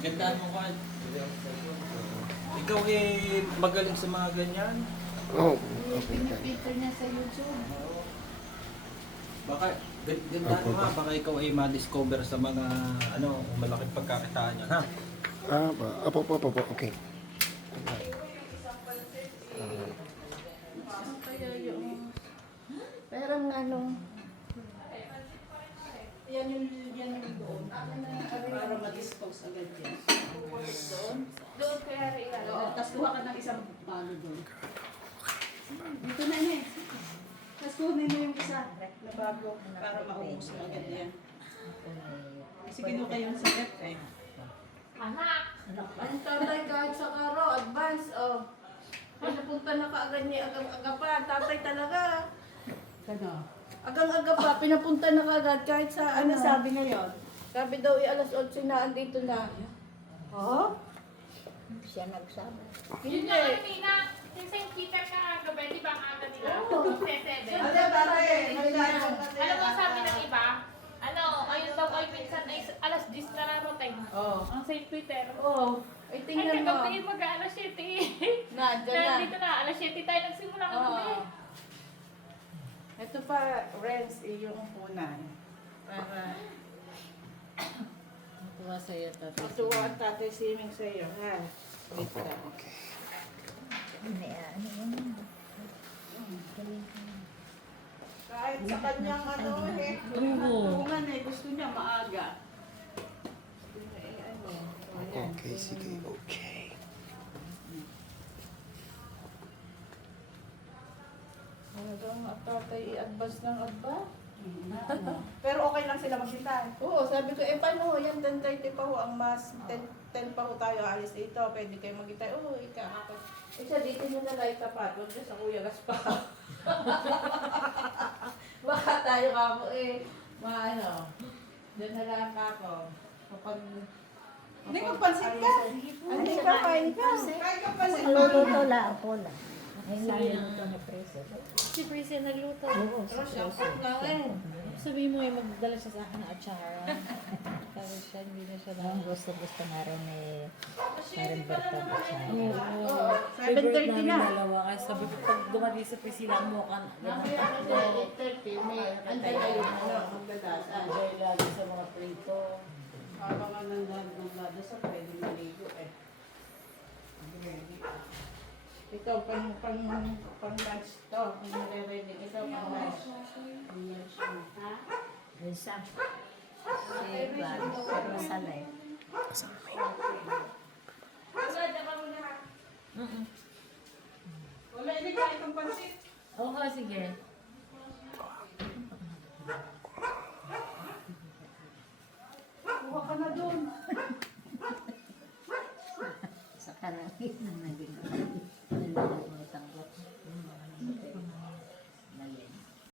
Gandaan mo ka. Ikaw eh magaling sa mga ganyan. Oo. Pinipicture niya sa YouTube. Baka gandaan mo ha, baka ikaw ay ma-discover sa mga malaking pagkakitaan niyan ha. Apo, okay. Ano kaya yung... Parang ano... Yan yung doon. Para ma-dispose agad yan. Doon? Doon kaya rin. Tapos kuha ka ng isang balo doon. Dito na eh. Tapos kunin mo yung isa na bago para maubos na agad yan. Kasi kinuha yung sakit eh. Anak! Ang tatay kahit sa karo, advance, oh. Pinapunta na kaagad niya agang-aga pa. Tatay talaga. Kano? Agang-aga pa, pinapunta na kaagad kahit sa ano. sabi ngayon? Sabi daw, alas 8 na, andito na. Oo? Siya nagsabi. Hindi. Yun nga kanina, yung St. Peter ka gabi, di ba ang aga nila? Oo. 7. Ano, tatay? Alam mo sabi ng iba? Ayun daw ay pinsan ay alas 10 na narating. Oo. Ang St. Peter. Oo. Ay, Ay, tingnan mo. kagabi mag-alas 7. Nandiyan na. Nandito na, alas 7 tayo nagsimula ng gabi. Oo. Ito pa, Renz, yung upunan. Para Natuwa sa'yo, tatay. matuwa ang tatay swimming sa'yo, ha? Wait ka. Ano yun? Kahit sa kanyang ano eh, tulungan eh, gusto niya maaga. Okay, sige, okay. Talagang ang tatay i-advance ng adba. Pero okay lang sila maghintay. Oo, sabi ko, paano ho, yan 10:30 pa ho ang mas, 10 pa ho tayo alis dito, pwede kayo maghintay. Oo, ika. Siya dito nyo na lang itapat, huwag niya sa Kuya Gaspar. Baka tayo kamo maano, doon na lang ako. Hindi, magpansin ka. Hindi ka, kain ka. Kain ka pansin. Maluluto lang po lang. Ay, niluluto ni Presa. Si Prissy nagluto. Oo, Pero siyempre nga eh. Sabihin mo ay magdala siya sa akin ng atsara. Sabi siya, hindi na siya Ang gusto nga rin ni Karen Berta ng atsara. Oo, Favorite 7:30 namin na. dalawa. Kaya sabi ko, pag dumating si Priscilla, mo ka na. Kaya 8:30, may antay kayo magdadasan. Dahil lagi sa mga prito. Habang nga nagdadasan, pwede maligo eh. Ito, pang lunch to. Ang nire-ready. Ito, pang lunch. Pang lunch mo. Ha? Lisa. Si Juan. Pero sanay. Wala, dyan ka muna ha. Wala, hindi ka itong pansit. Oo, sige. Kuha ka na doon. Sa karangin na naging